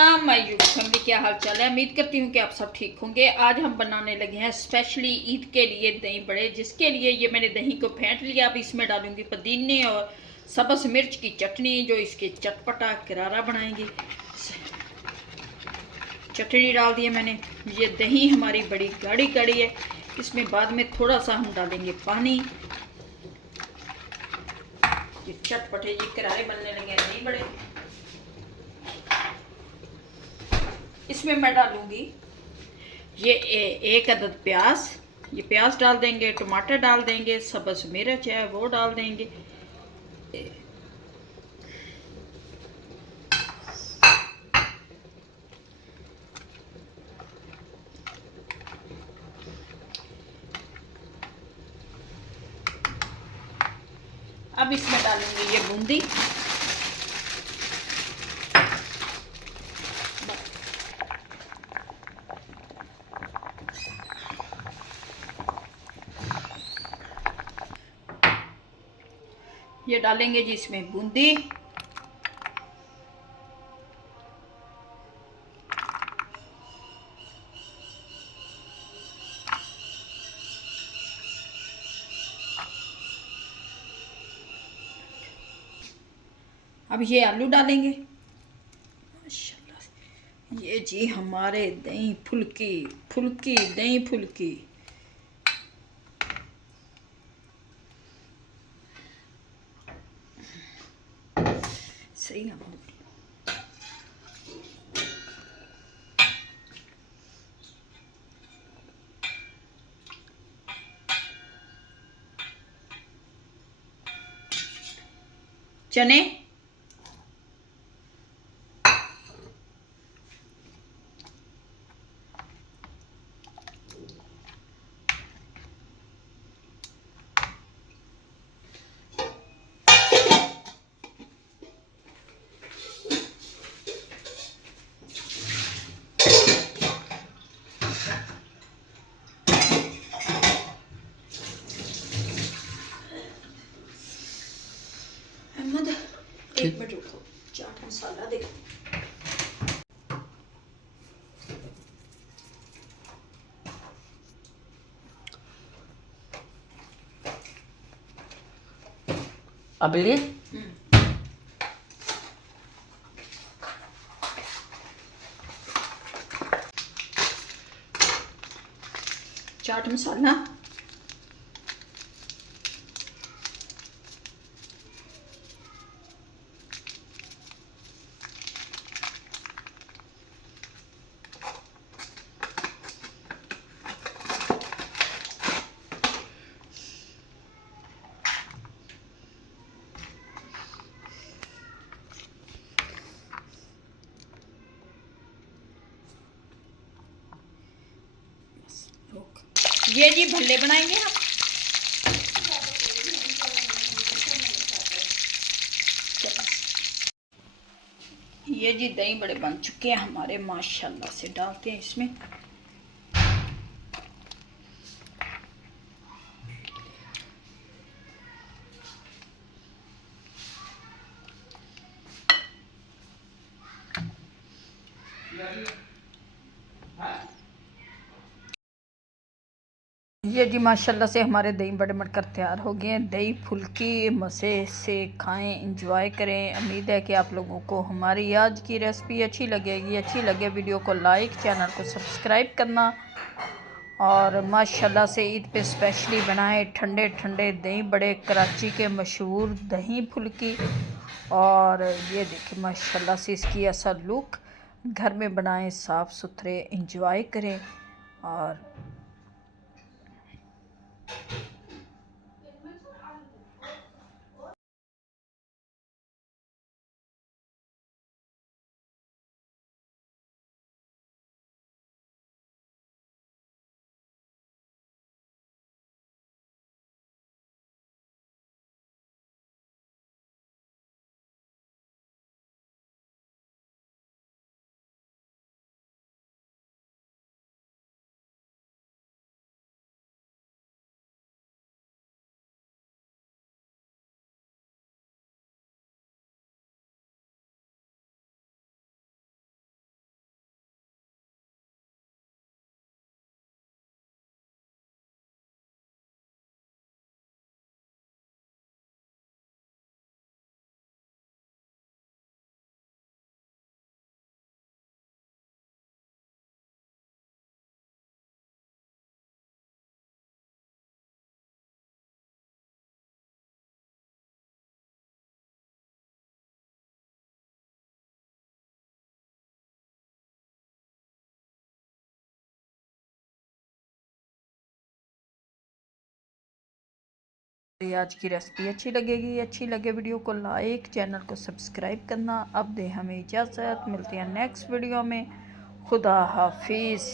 My YouTube family, क्या हाल चाल है। उम्मीद करती हूँ कि आप सब ठीक होंगे। आज हम बनाने लगे हैं स्पेशली ईद के लिए दही बड़े, जिसके लिए ये मैंने दही को फेंट लिया। अब इसमें डालूंगी पुदीने और सब्ज़ मिर्च की चटनी, जो इसके चटपटा करारा बनाएंगी। चटनी डाल दी है मैंने। ये दही हमारी बड़ी गाढ़ी गाढ़ी है। इसमें बाद में थोड़ा सा हम डालेंगे पानी। ये चटपटे ये करारे बनने लगे हैं दही बड़े। इसमें मैं डालूंगी ये एक अदद प्याज। ये प्याज डाल देंगे, टमाटर डाल देंगे, सब्ज़ मिर्च है वो डाल देंगे। अब इसमें डालूंगी ये बूंदी। ये डालेंगे जी इसमें बूंदी। अब ये आलू डालेंगे। माशाल्लाह, ये जी हमारे दही फुल्की फुल्की दही फुल्की। सही ना चने। अहमद एक मिनट रुको, चाट मसाला देखो। अब ले चाट मसाला। ये जी भल्ले बनाएंगे हम। ये जी दही बड़े बन चुके हैं हमारे, माशाल्लाह से। डालते हैं इसमें। ये जी माशाल्लाह से हमारे दही बड़े बनकर तैयार हो गए हैं। दही फुल्की मज़े से खाएं, इंजॉय करें। उम्मीद है कि आप लोगों को हमारी आज की रेसिपी अच्छी लगेगी। अच्छी लगे वीडियो को लाइक, चैनल को सब्सक्राइब करना। और माशाल्लाह से ईद पे स्पेशली बनाए ठंडे ठंडे दही बड़े, कराची के मशहूर दही फुल्की। और ये देखिए माशाल्लाह से इसकी ऐसा लुक। घर में बनाएं, साफ़ सुथरे, इंजॉय करें। और ये आज की रेसिपी अच्छी लगे वीडियो को लाइक, चैनल को सब्सक्राइब करना। अब दे हमें इजाज़त, मिलते हैं नेक्स्ट वीडियो में। खुदा हाफिज़।